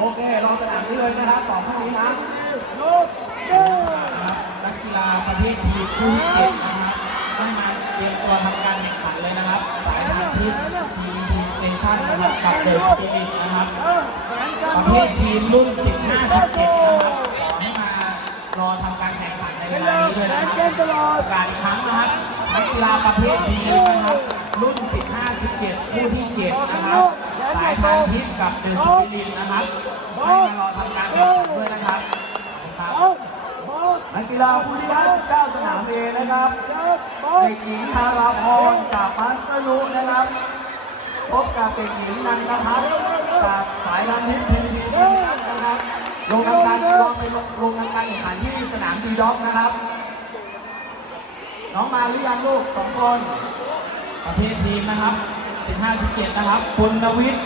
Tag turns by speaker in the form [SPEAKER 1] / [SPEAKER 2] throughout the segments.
[SPEAKER 1] โอเครอสนามนี้เลยนะครับต่อข้างนี้นะ
[SPEAKER 2] ลูกเด้อ
[SPEAKER 1] นะครับนักกีฬาประเภททีมคู่ที่เจ็ดนะครับได้มาเตรียมตัวทำการแข่งขันเลยนะครับ สายทางทีม PVT Station นะครับกับ The Spirit นะครับ ประเภททีมรุ่น 15 17 นะครับขอให้มารอทำการแข่งขันในเวลานี้ด้วยนะครับกาศอีกครั้งนะครับนักกีฬาประเภททีมนะครับรุ่น 15 17 คู่ที่ 7 นะครับ สายทางทิพย์กับเดอะสปิริตนะครับให้มารอทำการแข่งขันด้วยนะครับครับ
[SPEAKER 2] เอาบอล
[SPEAKER 1] นักกีฬาคู่ที่59สนามเอนะครับ
[SPEAKER 2] เจ็บบอล
[SPEAKER 1] เด็กหญิงธาราพรจากพัสดุนะครับ พบกับเด็กหญิงนันทพัฒน์จากสายการทิพย์พีพีซีนะครับลงทำการลงไปลงลงทำการแข่งขันที่สนามดีด็อกนะครับน้องมาหรือยังลูกสองคนประเภททีมนะครับ 15 17 นะครับปุณวิทย์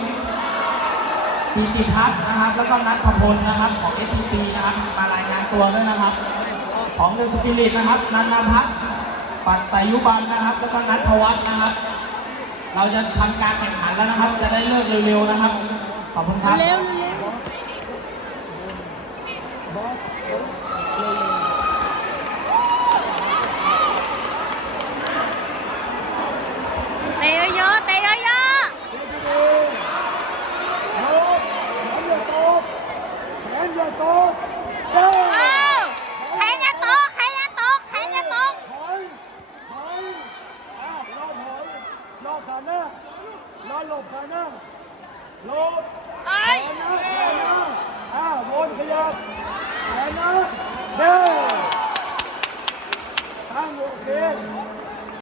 [SPEAKER 1] ปีติพัฒน์นะครับ แล้วก็นัทพลนะครับของ FTC นะครับ มารายงานตัวด้วยนะครับ ของเดอะสปิริตนะครับ นันทพัฒน์ปัตตยุบันนะครับ แล้วก็นัทวัฒน์นะครับ เราจะทำการแข่งขันแล้วนะครับ จะได้เลิกเร็วๆนะครับ ขอบคุณครับ
[SPEAKER 3] เร็วเร็วเตะเยอะๆเตะเยอะ
[SPEAKER 2] ลูกแขนอย่าตกแขน อย่าตกเด้อ
[SPEAKER 3] ๆเอาแขนอย่าตกแขนอย่าตกแขนอย่าตก
[SPEAKER 2] รอขาหน้ารอหลบขาหน้าหลบ
[SPEAKER 3] เอ้ย
[SPEAKER 2] แขนนะแขนนะอ่าวนขยับแขนนะเด้อ